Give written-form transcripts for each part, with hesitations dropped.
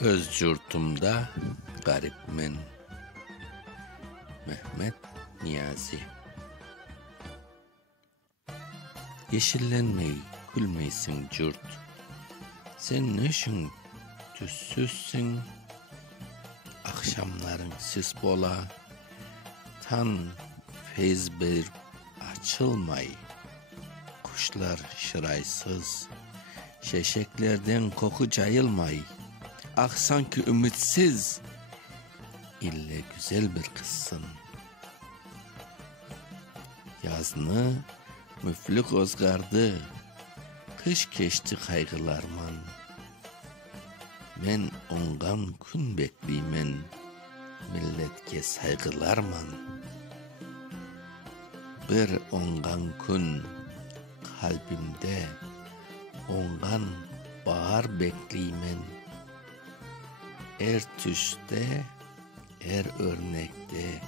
Öz yurtumda garip men. Mehmet Niyazi. Yeşillenmey, gülmeysin cürt. Sen neşin tüssüzsün. Akşamların sis bola. Tan feyz bir açılmay. Kuşlar şıraysız. Şeşeklerden koku cayılmay. Ah sanki ümitsiz. İlle güzel bir kızsın. Yazını müflük ozgardı. Kış geçti kaygılarman. Men ongan gün bekliymen. Milletke saygılarman. Bir ongan gün kalbimde ongan bahar bekliymen. Er tüşte, er örnekte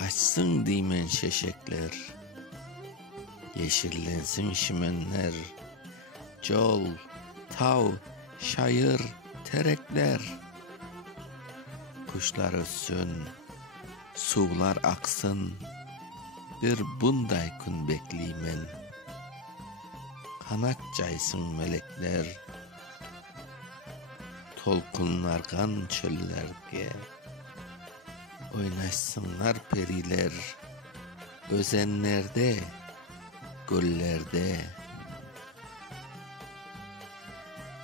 açsın dimen şeşekler. Yeşillensin şimenler. Jol, tav, şayır, terekler. Kuşlar ötsün, sular aksın. Bir bunday gün bekliymen. Kanat caysın melekler. Tolkunlargan çöllerge oynaşsınlar periler. Özenlerde, göllerde.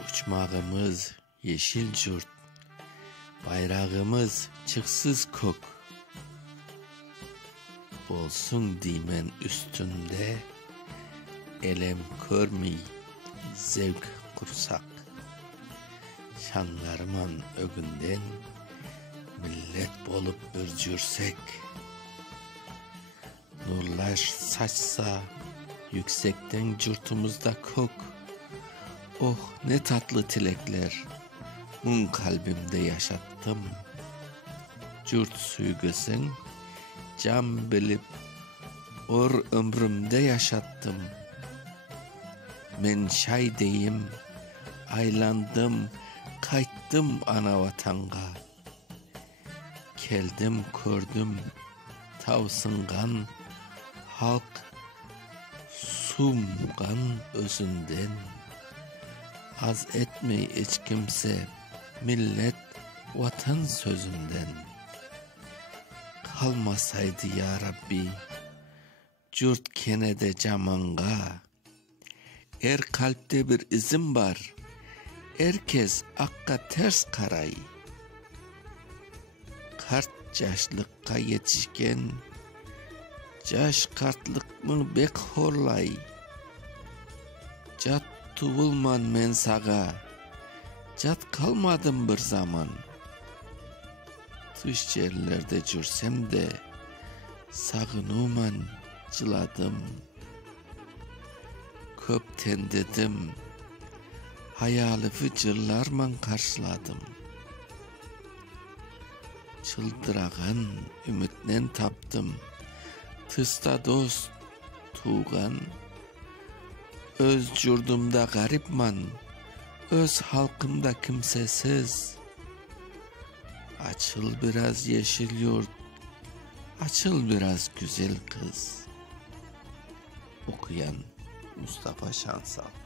Uçmağımız yeşil cürt, bayrağımız çıksız kok. Bolsun dimen üstünde, elem körmey zevk kursak. Şanlarman ögünden millet bolup örcürsek. Nurlar saçsa yüksekten cürtümüzde kok. Oh ne tatlı tilekler mun kalbimde yaşattım. Cürt süygüsün cam bilip or ömrümde yaşattım. Men şay deyim aylandım. Kayttım ana vatanga. Keldim kördüm tavsıngan halk sumgan özünden. Az etmey hiç kimse millet vatan sözünden. Kalmasaydı ya Rabbi cürt kenede camanga. Er kalpte bir izim var. Herkes akka ters karay. Kart yaşlıkka yetişken caş kartlık mı bek horlay. Cat tuvulman men sağa. Cat kalmadım bir zaman. Tış yerlerde cürsem de sağınuman cıladım. Köpten dedim. Hayalifi cırlarman karşıladım. Çıldıragan ümitnen taptım. Tısta dost tuğan. Öz yurdumda garipman. Öz halkımda kimsesiz. Açıl biraz yeşil yurt. Açıl biraz güzel kız. Okuyan Mustafa Şansal.